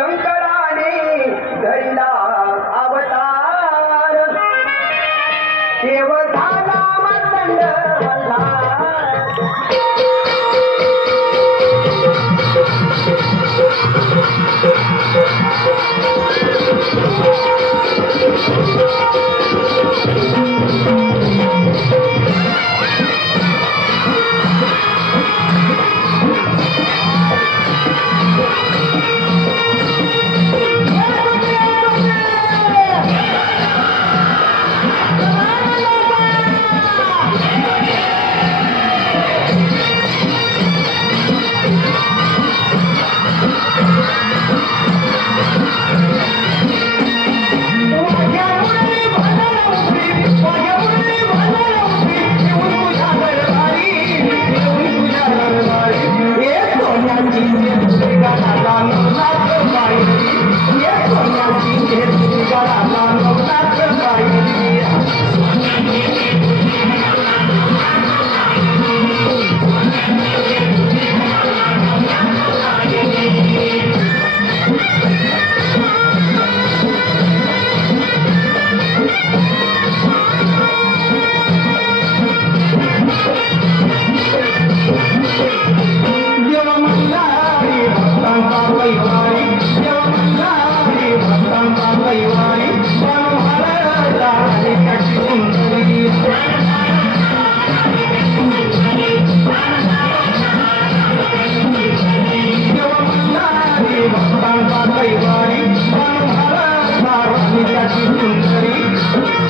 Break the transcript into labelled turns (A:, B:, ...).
A: शंकराने धरला अवतार. देव झाला
B: भाई वाणी मन भला भारत की